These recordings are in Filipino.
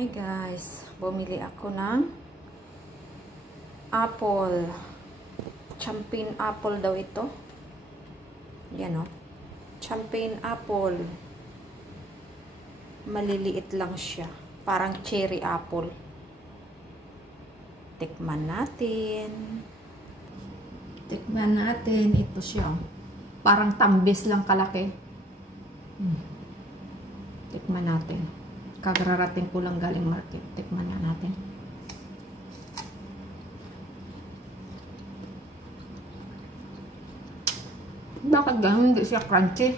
Hi guys, bumili ako ng apple. Champagne apple daw ito. Yan o. Champagne apple. Maliliit lang siya. Parang cherry apple. Tikman natin. Tikman natin. Ito siya. Parang tambis lang kalaki. Tikman natin. Kagrarating ko lang galing market. Tikman na natin. Bakit ganun? Hindi siya crunchy.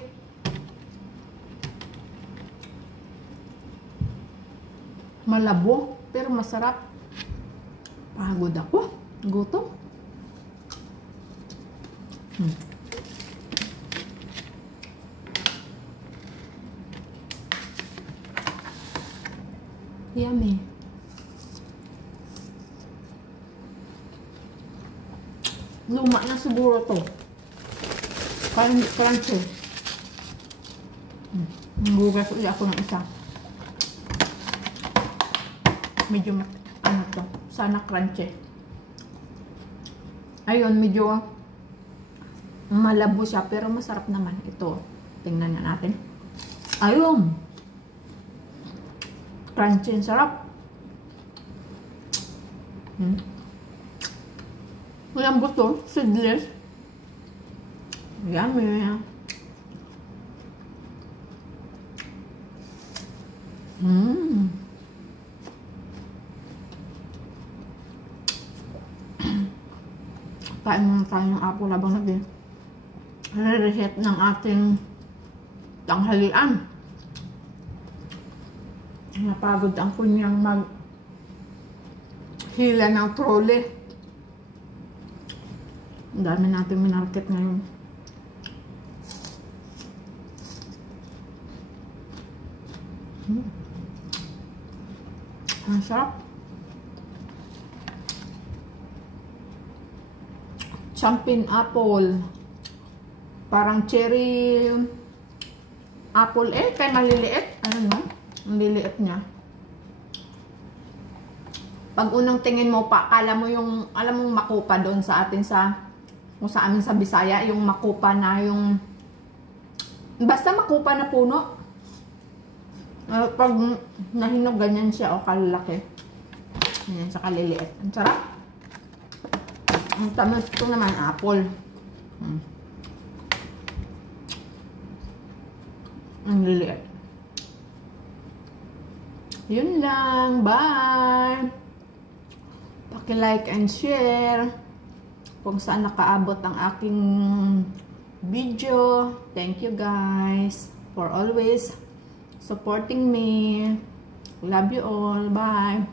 Malabo. Pero masarap. Pagod ako. Gutom. Yummy. Luma na siguro to. Parang crunchy. Gugas ulit ako ng isa. Medyo ano to. Sana crunchy. Ayun, medyo malabo siya. Pero masarap naman. Ito. Tingnan na natin. Ayun. Crunchy, sarap. Walang buto, seedless. Yummy. Kain muna tayo ng apple habang nag-reset ng ating tanghalian. Napagod ang kunyang maghila ng trolley. Ang dami natin minarket ngayon. Ang sarap. Champagne apple. Parang cherry apple kaya maliliit. Ano no? Ang liliit niya. Pag unang tingin mo pa, akala mo yung, alam mong makupa doon sa atin kung sa amin sa Bisaya, yung makupa na yung, basta makupa na puno. Pag nahinog, ganyan siya o kalalaki. Ganyan siya kaliliit. Ang sarap. Ang tamis ito naman, apple. Ang liliit. Yun lang. Bye! Paki-like and share kung saan nakaabot ang aking video. Thank you guys for always supporting me. Love you all. Bye!